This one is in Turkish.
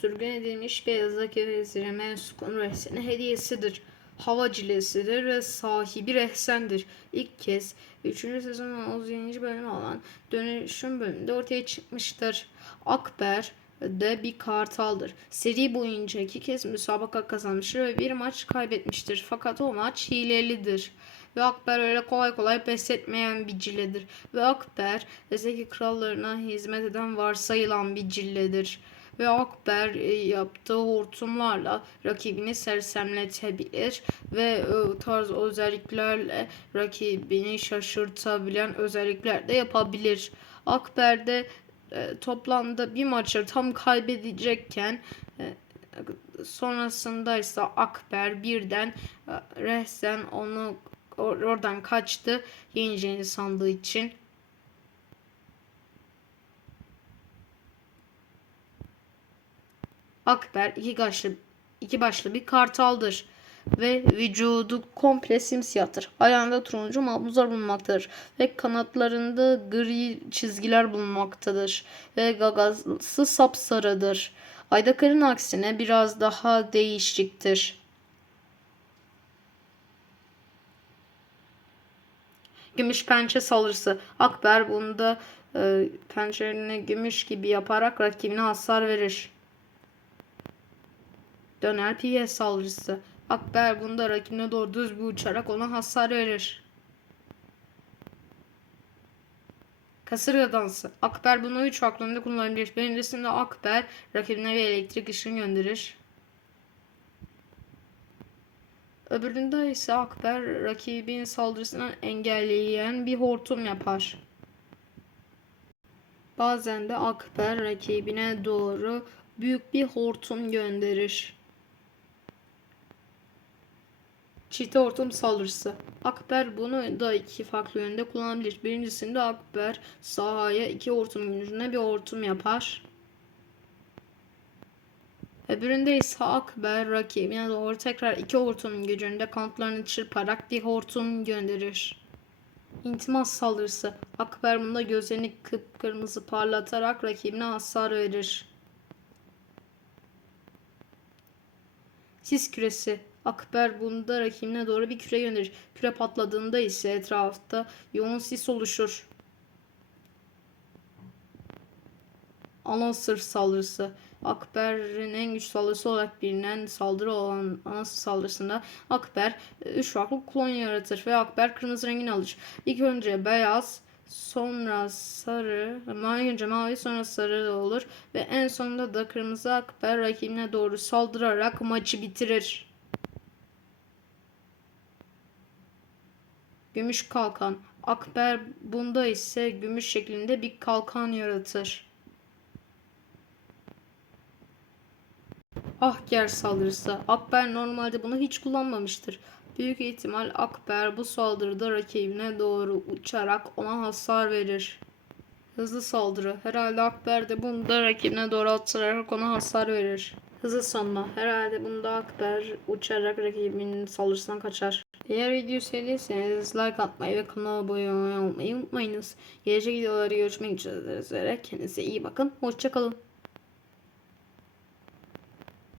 sürgün edilmiş beyazdaki vezire mensukun rehsine hediyesidir. Hava cilesidir ve sahibi rehsendir. İlk kez 3. sezonun 37. bölümü olan Dönüşüm bölümünde ortaya çıkmıştır. Akber de bir kartaldır. Seri boyunca iki kez müsabaka kazanmıştır ve bir maç kaybetmiştir. Fakat o maç hilelidir. Ve Akber öyle kolay kolay pes etmeyen bir cilledir. Ve Akber Ezeki krallarına hizmet eden varsayılan bir cilledir. Ve Akber e, yaptığı hortumlarla rakibini sersemletebilir ve e, tarz özelliklerle rakibini şaşırtabilen özellikler de yapabilir. Akber de e, toplamda bir maçı tam kaybedecekken sonrasında ise Akber birden rehsen onu or- oradan kaçtı yeneceğini sandığı için. Akber iki başlı iki başlı bir kartaldır ve vücudu komple simsiyahtır. Ayağında turuncu mahmuzlar bulunmaktadır ve kanatlarında gri çizgiler bulunmaktadır ve gagası sapsarıdır. Aydakar'ın aksine biraz daha değişiktir. Gümüş pençe saldırısı. Akber bunda e, pençelerini gümüş gibi yaparak rakibine hasar verir. Döner piye saldırısı. Akber bunda rakibine doğru düz bir uçarak ona hasar verir. Kasırga dansı. Akber bunu 3 farklı yönde kullanabilir. Birincisinde Akber rakibine bir elektrik ışını gönderir. Öbüründe ise Akber rakibin saldırısını engelleyen bir hortum yapar. Bazen de Akber rakibine doğru büyük bir hortum gönderir. Çifte hortum saldırısı. Akber bunu da iki farklı yönde kullanabilir. Birincisinde Akber sahaya iki hortum gücüne bir hortum yapar. Öbüründe ise Akber rakibine doğru tekrar iki hortum gücünde kanatlarını çırparak bir hortum gönderir. İntimas saldırısı. Akber bunda gözlerini kıpkırmızı parlatarak rakibine hasar verir. Sis küresi. Akber bunda rakibine doğru bir küre gönderir. Küre patladığında ise etrafta yoğun sis oluşur. Anasır saldırısı. Akber'in en güçlü saldırısı olarak bilinen saldırı olan Anasır saldırısında Akber 3 farklı klon yaratır ve Akber kırmızı rengini alır. İlk önce beyaz, sonra sarı, mavi önce mavi sonra sarı olur ve en sonunda da kırmızı Akber rakibine doğru saldırarak maçı bitirir. Gümüş kalkan. Akber bunda ise gümüş şeklinde bir kalkan yaratır. Ahker saldırısı. Akber normalde bunu hiç kullanmamıştır. Büyük ihtimal Akber bu saldırıda rakibine doğru uçarak ona hasar verir. Hızlı saldırı. Herhalde Akber de bunda rakibine doğru atarak ona hasar verir. Hızlı sanma. Herhalde bunda Akber uçarak rakibinin saldırısından kaçar. Eğer video sevdiyseniz like atmayı ve kanala abone olmayı unutmayınız. Gelecek videoları görüşmek üzere. Kendinize iyi bakın. Hoşçakalın.